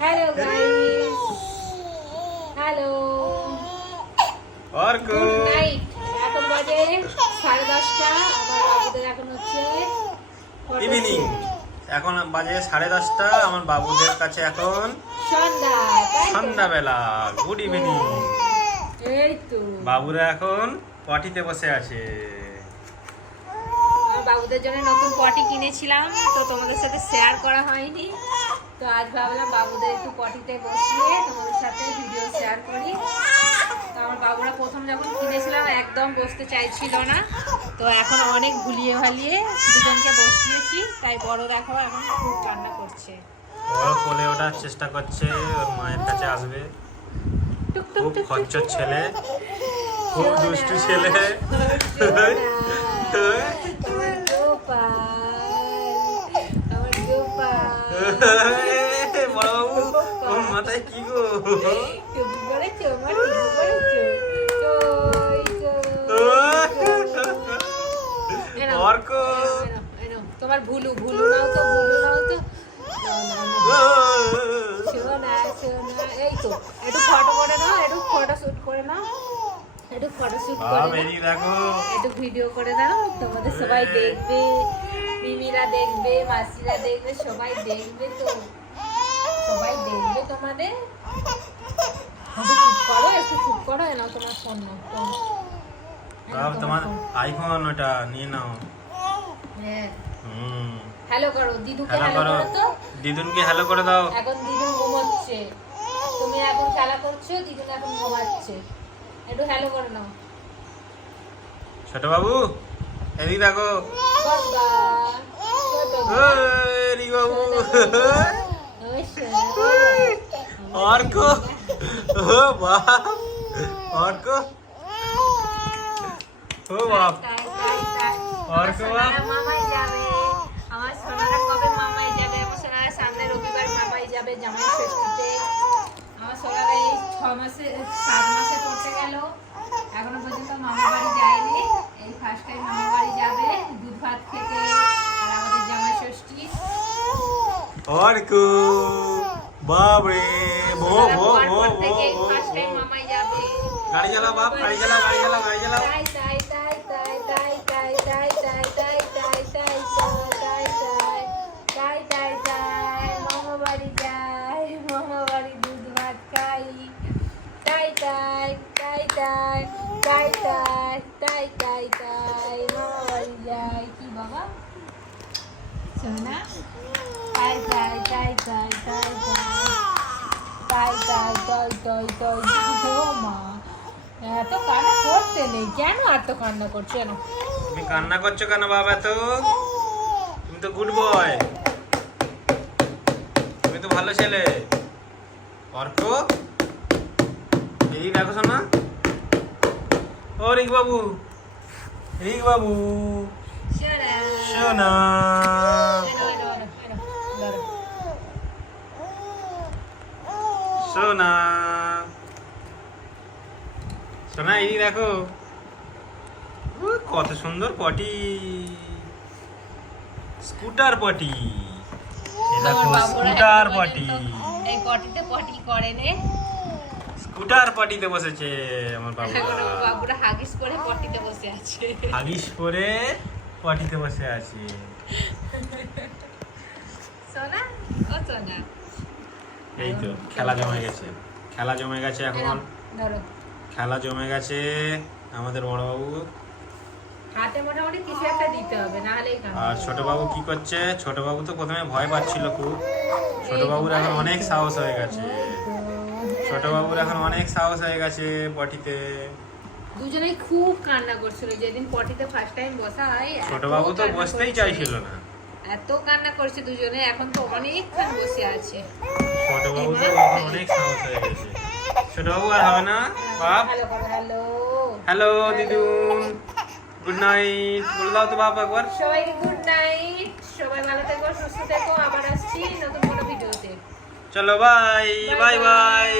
Hello guys hello Arka night এখন বাজে সাড়ে দশটা আমার বাবুদের এখন হচ্ছে ইভিনিং এখন বাজে সাড়ে দশটা আমার বাবুদের কাছে এখন সন্ধ্যা? সন্ধ্যাবেলা। গুড ইভিনিং এই তো। বাবুরা এখন পটিতে বসে আছে। বাবুদের জন্য নতুন পটি কিনেছিলাম তো তোমাদের সাথে শেয়ার করা হয়নি। তো আজ ভাবলাম বাবুদের একটু পটিতে বসিয়ে তোমাদের সাথে ভিডিও শেয়ার করি। তো আমার বাবুরা প্রথম যখন কিনেছিলাম একদম বসতে চাইছিল না। তো এখন অনেক ভুলিয়ে ভালিয়ে দুজনকে বসিয়েছি তাই বড় দেখো এখন খুব কান্না করছে। কোলে ওঠার চেষ্টা করছে ওর মায়ের কাছে আসবে। খুব খচ্চর ছেলে খুব দুষ্টু ছেলে আমার গোপাল আমার গোপাল বড়বাবু ওর মাথায় কি তোমার ভুলু ভুলু নাও তো ভুলু নাও তো। নাও, নাও, নাও। শোনা শোনা এই তো একটু ফটো করে নাও একটু ফটো শুট করে নাও। একটু ফটো শুট করে নাও। একটু ভিডিও করে দাও তোমাদের সবাই দেখবে মিমিরা দেখবে মাসিরা দেখবে সবাই দেখবে তো সবাই দেখবে তোমাদের একটু চুপ করো একটু চুপ করো এ নাও তোমার ফোন নাও ফোন তোমার আইফোন ওটা নিয়ে নাও। হ্যাঁ। হুম। হ্যালো করো দিদুকে হ্যালো করো। তো। দিদুনকে হ্যালো করে দাও। এখন দিদুন ঘুমোচ্ছে। তুমি এখন খেলা করছ দিদুন এখন ঘুমাচ্ছে। একটু হ্যালো করে নাও। ছোট বাবু এদিকে দেখো। বাবা। বাবা। এদিকে বাবু। শোনা। ও বাপ অর্ক বাপ মামাই যাবে আমার সোনারা কবে মামাই যাবে আমার সোনারা সামনে রবিবার মামাই যাবে জামাই ষষ্ঠীতে আমার সোনারা এই ছ মাসে সাত মাসে পড়তে গেল এখনও পর্যন্ত মামা বাড়ি যায়নি এই ফার্স্ট টাইম মামা বাড়ি যাবে দুধ ভাত খেতে আর আমাদের জামাই ষষ্ঠী অর্ক বাবরে ভো ভো ভো ভো গাড়ি চালাও বাপ গাড়ি চালাও গাড়ি চালাও গাড়ি চালাও বাবা সোনা তাই তাই তাই তাই তাই মা। এত কান্না করতে নেই। কেন এত কান্না করছ কেন তুমি কান্না করছ কেন বাবা তো? তুমি তো গুড বয় তুমি তো ভালো ছেলে। অর্ক এদিকে দেখো শোনা ও রিক বাবু। রিক বাবু। শোনা সোনা সোনা এই দেখো। কত সুন্দর পটি স্কুটার পটি দেখো স্কুটার পটি এই পটিতে পটি করে নে। স্কুটার পটিতে বসেছে আমার এখন বাবা বাবুরা হাগিস করে পটিতে বসে আছে। হাগিস করে পটিতে বসে আছে। সোনা ও সোনা। এই তো খেলা জমে গেছে। খেলা জমে গেছে এখন। খেলা জমে গেছে আমাদের বড়বাবু। হাতে মোটামুটি কিছু একটা দিতে হবে না আর ছোট বাবু কি করছে? ছোট বাবু তো প্রথমে ভয় পাচ্ছিল খুব। ছোট বাবুর এখন অনেক সাহস হয়ে গেছে। ছোট বাবুর এখন অনেক সাহস হয়ে গেছে পটিতে। দুজনেই খুব কান্না করছিল যেদিন পটিতে ফার্স্ট টাইম বসা হয় ছোট বাবু তো বসতেই। চাইছিল না। এত কান্না করছে দুজনে এখন তো অনেকক্ষণ বসে আছে। ছোট বাবু তো এখন অনেক সাহস হয়ে গেছে। ছোট বাবু আর হবে না? বাপ? Hello hello. হ্যালো দিদুন গুড নাইট বলে দাও তো বাপ একবার। সবাইকে গুড নাইট সবাই ভালো থেকো সুস্থ থেকো। আবার আসছি নতুন কোনো ভিডিওতে। চলো বাই বাই. বাই